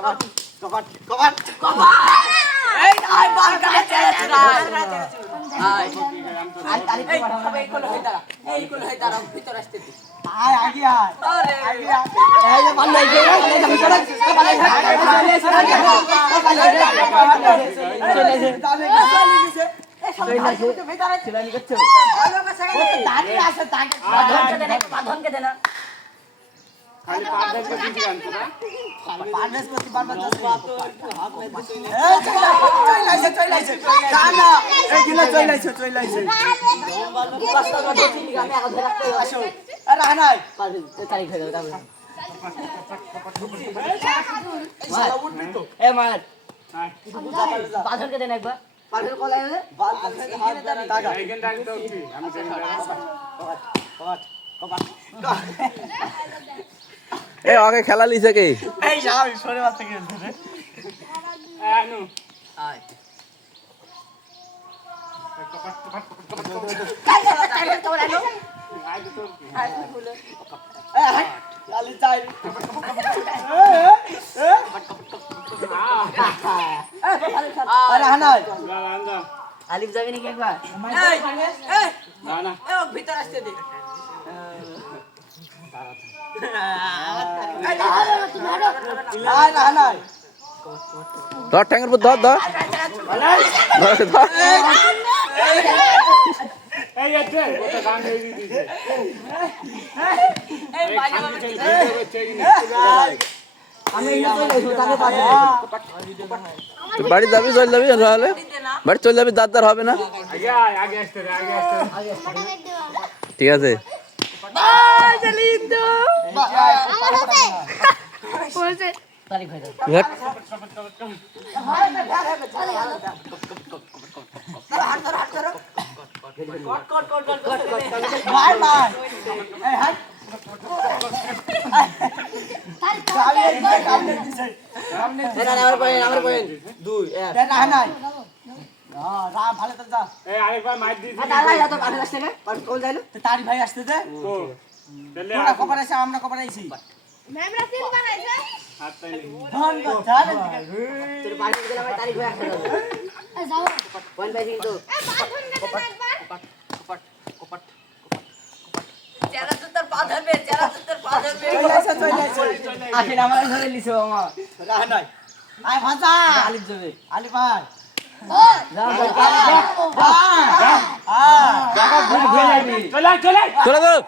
কপাট কপাট এই আই বল কাছে চড়া আই আরে এই সবাই কোন হই দাঁড়া এই কোন হই দাঁড়া ভিতর আসতে দি আয় আগে আয় আরে আগে আয় এই যে ভালো লাগছে বাঁধনকে দেনা খালি পাঁচজনকে দিবি আনতো না পারভেজ করতে পারবে তো এই চলে আইছে না না এই গিলা চলে আইছে কষ্ট করে চিনি আমি আগে ধরে রাখতে আসো আরে আনাই তারিখ হয়ে যাবে তারপরে শালা উঠবি তো এ মার নাই বাঁধনকে দেন একবার বাঁধন কলাই হলে বাল আছে হাত ধরে টাকা এইখানটা আগে তো উঠবি আমি জানি কপাট কপাট এ আগে খেলা লিছে কে এই শালা সরে মারতে গেছে রে আনু আয় আই তো খালি চাই আরে হানাই আন্দা আলিফ যাবে নাকি একবার না না ভিতর আসতে দে আয় না হানাই ধর ঠ্যাঙ্গের উপর ধর ধর ধর এই এতে ওটা গান হয়ে দিয়েছে এই বাইরে বাবা আমি চলে যাইছো তাকে পাবে তুই বাড়ি যাবি চলে যাবি নাহলে বাড়ি চলে যাবি দাঁত হবে না আগে আয় আগে আসতে রে আগে আসতে ঠিক আছে তারিখ হয়ে যাবে ঘাট। মার মার এই হাট আমার পয়েন্ট 2 1 দেখ হানাই রা ভালো তো যা এই আরেকবার মার দিয়েছি দাদা যা তো 5 টাকা পাঁচ কোন যাইলো তো তারি ভাই আসতে দে ও চলে তোরা কপার আছে আমরা কপার আইছি হাত তাই ধন জানে তোর পাঁচ দিলে ভাই তারিখ হয়ে আসতে যাবে পয়েন্ট পাইছি কিন্তু চেরা তোর পা ধরবে চলে আইছে আসেন আমার ধরে লিছো মামা রা হানাই আয় ভাষা আলিফ যাবে আলি ভাই যাও চলে চলে চলে যাও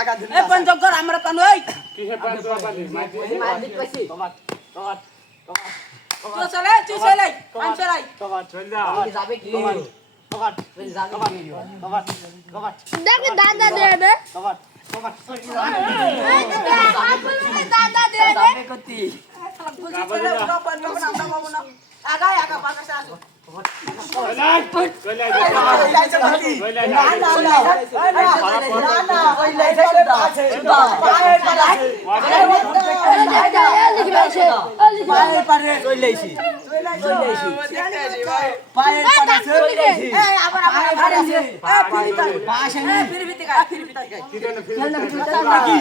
আগা দিন এ পঞ্চকর আমরা কান ওই কিসে পান তো পালি মার দিয়েছি মার দিতে পাইছি কপাট কপাট তুই চলে আমি চলাই কপাট চল যা যাবে কি কপাট যাবে কি কপাট কপাট দেখ দাদা দে দে কপাট কপাট দাদা দে দে যাবে কতি আগাই আগা পাকাশে আসো চলে চলে আইছে ভাতি চলে না না না না না ওই লাইছে আছে পায়ে পারে লিখি বাইছে পায়ে পারে চলে আইছি পায়ে পারে চলে আইছে এই আবার পাশে নি ফিরে ভিতে গায় কি জন্য ফিরে নাকি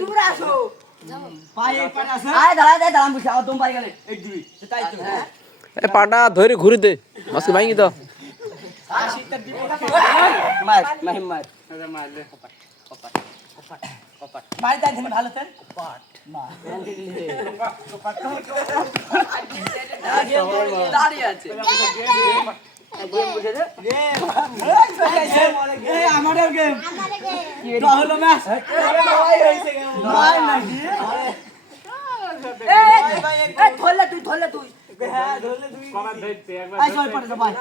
তোমরা আসো পায়ে পারে আছে আয় দাঁড়াম বুঝি আমার দম পাই গেলে এক দুই তাই তো এ পাটা ধরে ঘুরি দে মাসকে ভাঙি তো আশিটা দিব মার মাহিম মার মারলে মাই তাই দিন ভালো তেন কপাট মা দাঁড়িয়ে আছে একদম বুঝে দে এই আমাদের গেম আমারে গে তো হলো ম্যাচ ভাই নাকি এই ধরলে তুই হ্যাঁ ধরলে দুই কবার ধরতে একবার আই চল পড়ে ভাই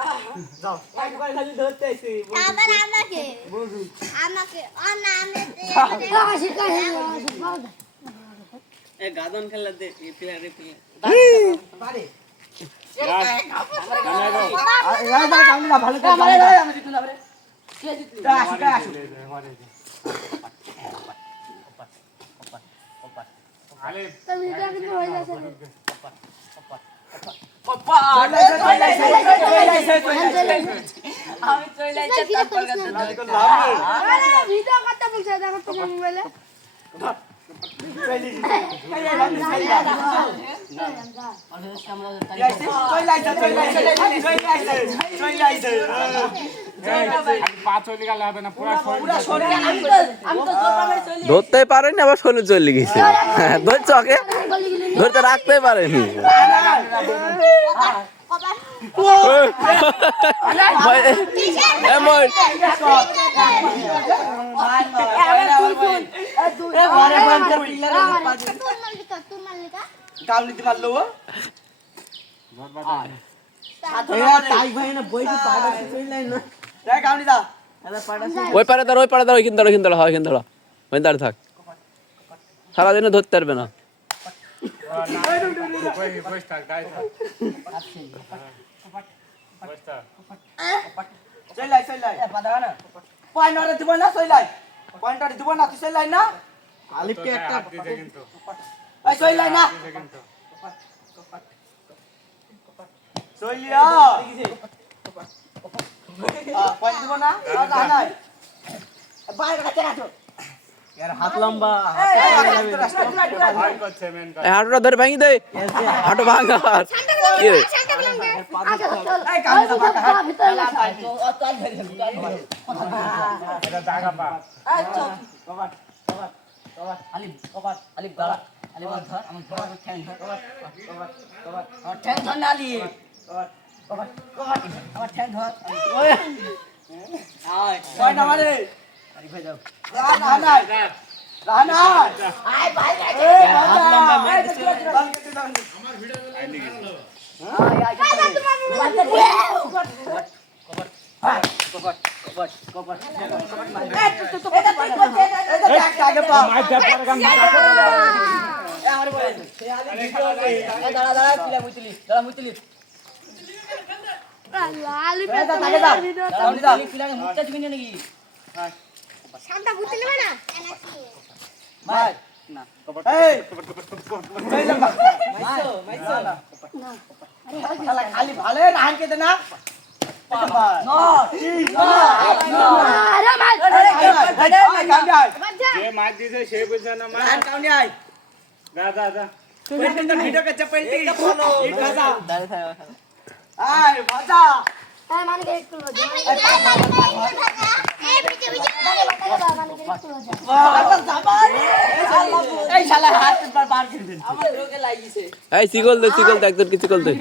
যাও একবার খালি ধরতে আইছি আবার আমাকে আমাকে অনা আমি শিখা এ গাদন খেলা দে এই প্লেয়ারে পারে গানা এই গো ভাই কামলা ভালো করে আমারে আমি জিতু না রে কে জিতলি আসো আসো আলে তো ভিডিও কিন্তু হয়ে যাচ্ছে আমি চলে যাইছি তারপর কাছে আরে ভিডিও করতে বলছে দেখো তুমি মোবাইলে পা চলে গেলে হবে না পুরা শরীর আমি তো জোর পাবে চলি ধরতেই পারেনি আবার শরীর চলে গেছে ধরছে ওকে ধরতে রাখতেই পারেনি কামড়িতে পারলো কামড়ি দা ওই পারে দাঁড়া ওইখান দাঁড়া হয় এখান দাঁড়া ওই দাঁড়া থাক সারাদিনে ধরতে পারবে না বস থাক গাই থাক বস থাক চলাই পয়েন্ট দিব না চলাই পয়েন্ট দিব না তুই চলাই না আলিফকে একটা দিতে কিন্তু চলাই না দিতে কিন্তু চলিয়া পয়েন্ট দিব না নাই বাইরে কাছে রাখো হাত লম্বা ভয় করছে মেন কথা এই হাঁটুটা ধরে ভাঙি দে হাঁটু ভাঙা কি রে এটা জায়গা পা পয়েন্ট আমারে শান্তা বুঝতে নেবে না খালি ভালো রান কেটে না যে মার দিছে সে বুঝছে না মার যা যা যা আমার রোগে লাগিছে এই শিকল দে একজন কি শিকল দে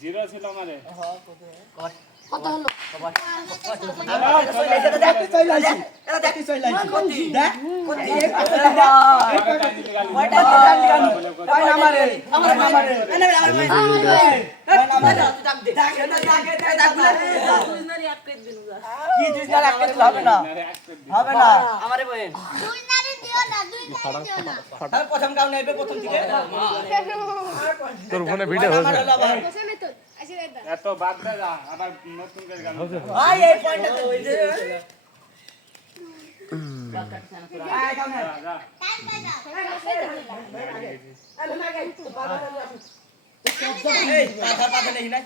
জিরো ছিল আমারে হবে না আমারে বলেন দুই নারী দিও না দুই নারী দিও না প্রথম কাউ নেবে প্রথম থেকে তোর ফোনে ভিডিও হচ্ছে বসে তো আসি এটা এত বাদ দে যা আবার নতুন করে গান ভাই এই পয়েন্টটা তো ওই যে যা যা এই পাথা নেই না